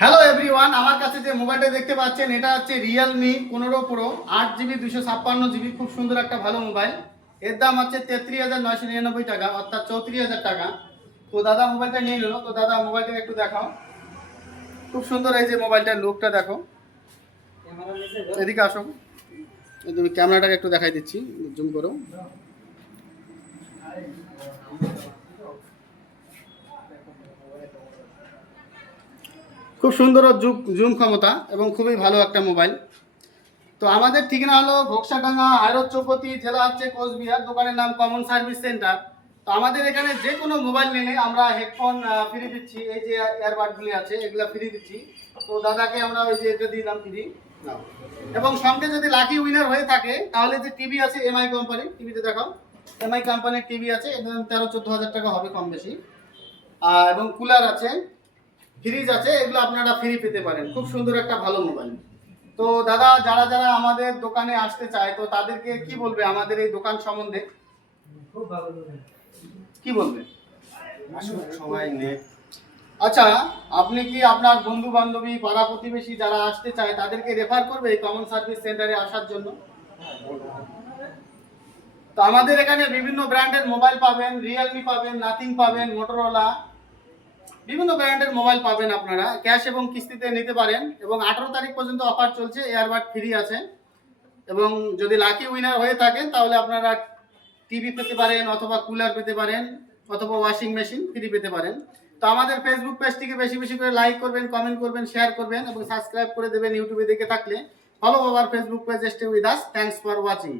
Hello everyone আমার কাছে যে মোবাইলটা দেখতে পাচ্ছেন, এটা হচ্ছে রিয়েলমি পনেরো প্রো আট জিবি দুশো ছাপ্পান্ন জিবি খুব সুন্দর একটা ভালো মোবাইল। এর দাম হচ্ছে তেত্রিশ হাজার নয়শো নিরানব্বই টাকা, অর্থাৎ চৌত্রিশ হাজার টাকা। তো দাদা মোবাইলটা নিয়ে নিল, তো দাদা মোবাইলটাকে একটু দেখাও। খুব সুন্দর এই যে মোবাইলটার লুকটা দেখো। এদিকে আসো। তুমি ক্যামেরাটাকে একটু দেখাই দিচ্ছি, জুম করো। খুব সুন্দর জুম জুম ক্ষমতা এবং খুবই ভালো একটা মোবাইল। তো আমাদের ঠিকানা হলো ঘোকসাডাঙ্গা হায়রত চৌপতি, জেলা হচ্ছে কোচবিহার, দোকানের নাম কমন সার্ভিস সেন্টার। তো আমাদের এখানে যে কোনো মোবাইল নিলে আমরা হেডফোন ফ্রি দিচ্ছি, এই যে এয়ারবাডগুলি আছে, এগুলো ফ্রি দিচ্ছি। তো দাদাকে আমরা ওই যে এটা দিলাম ফ্রি এবং সঙ্গে যদি লাকি উইনার হয়ে থাকে, তাহলে যে টিভি আছে এমআই কোম্পানি টিভিতে দেখাও। এমআই কোম্পানির টিভি আছে তেরো চোদ্দ হাজার টাকা হবে কম বেশি। এবং কুলার আছে ফ্রিজ আছে এগুলো আপনারা ফ্রি পেতে পারেন। খুব সুন্দর একটা ভালো মোবাইল তো দাদা যারা যারা আমাদের দোকানে আসতে চায় তো তাদেরকে কি বলবে আমাদের এই দোকান সম্বন্ধে? খুব ভালো লাগে কি বলবে? আসুন সবাই নে আচ্ছা আপনি কি আপনার বন্ধু বান্ধবী পাড়া প্রতিবেশী যারা আসতে চায় তাদেরকে রেফার করবে এই কমন সার্ভিস সেন্টারে আসার জন্য? তো আমাদের এখানে বিভিন্ন ব্র্যান্ডের মোবাইল পাবেন রিয়েলমি পাবেন নাথিং পাবেন মোটরোলা বিভিন্ন ব্র্যান্ডের মোবাইল পাবেন আপনারা। ক্যাশ এবং কিস্তিতে নিতে পারেন এবং আঠারো তারিখ পর্যন্ত অফার চলছে এয়ারবাড ফ্রি আছে। এবং যদি লাকি উইনার হয়ে থাকেন তাহলে আপনারা টিভি পেতে পারেন অথবা কুলার পেতে পারেন অথবা ওয়াশিং মেশিন ফ্রি পেতে পারেন। তো আমাদের ফেসবুক পেজটিকে বেশি বেশি করে লাইক করবেন কমেন্ট করবেন শেয়ার করবেন এবং সাবস্ক্রাইব করে দেবেন ইউটিউবে দেখে থাকলে। Follow our Facebook page stay with us thanks for watching